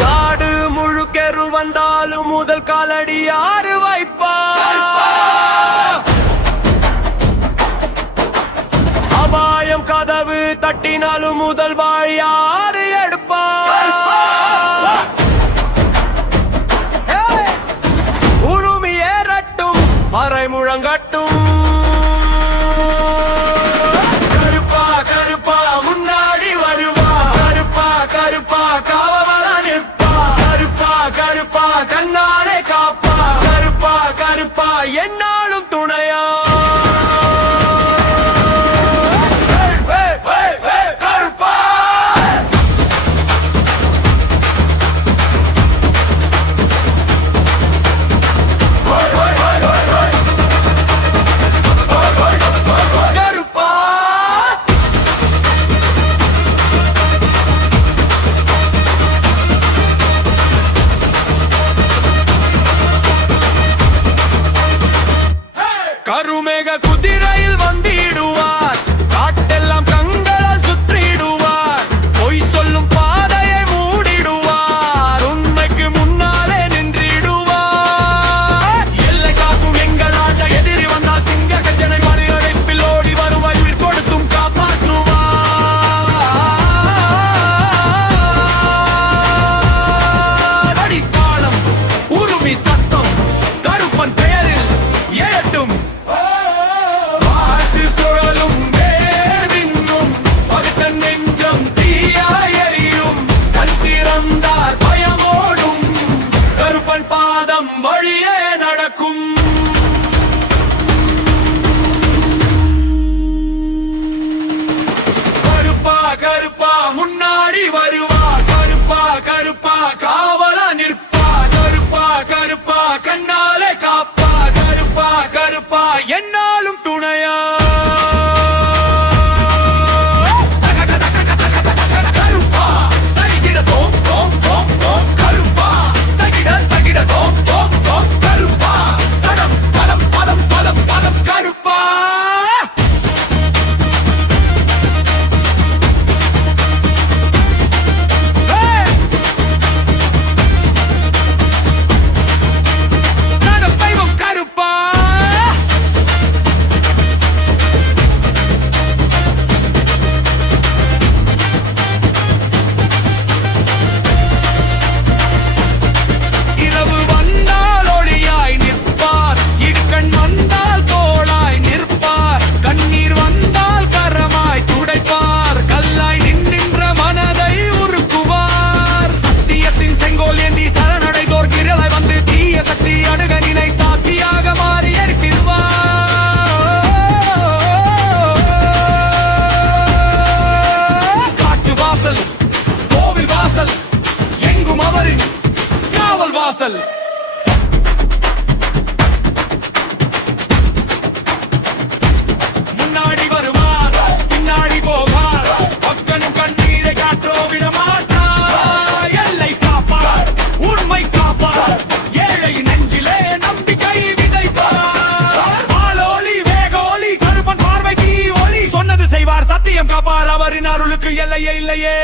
காடு முழுக்கெரு வந்தாலும் முதல் காலடி யாரு வைப்பா? அபாயம் கதவு தட்டினாலும் முதல் வாழ் யாரு எடுப்பா? உழுமி ஏறட்டும் மறை முழங்கட்டும், கருப்பா கருப்பா முன்னாடி வருவா, கருப்பா கருப்பா காவலா நிற்பா, கருப்பா கருப்பா கண்ணாலே காப்பா, கருப்பா கருப்பா என்னாலும் துணையா. கருமேக குதிரையில் வந்திடுவார், காட்டெல்லாம் கண்களால் சுற்றிடுவார், பொய் சொல்லும் பாதையை மூடிடுவார், உண்மைக்கு முன்னாலே நின்றிடுவார். எல்லை காக்கும் எங்கள் ராஜா, எதிரி வந்தால் சிங்க கஜனை மறியடைப்பில் ஓடி வருவாய், உயிர் கொடுத்தும் காப்பாற்றுவார். அடித்தாளம் உருமி சத்தம் கருப்பன் பெயரில் ஏட்டும், பாதம் வழியே நடக்கும். கருப்பா கருப்பா முன்னாடி வருவா, கருப்பா கருப்பா காவலா நிற்பா, கருப்பா கருப்பா கண்ணாலே காப்பா, கருப்பா கருப்பா என்னாலும் துணையா. எங்கும் அவரின் காவல் வாசல். முன்னாடி வருவார் பின்னாடி போவார், பக்கனும் கண்ணீரை காற்றோ விட மாட்டார், எல்லை காப்பார் உண்மை காப்பார், ஏழை நெஞ்சிலே நம்பிக்கை விதைப்பார். வாளோலி வேகோலி கருப்பன் பார்வை தீ ஒலி, சொன்னது செய்வார் சத்தியம் காப்பார், அவரின் அருளுக்கு எல்லையே இல்லையே.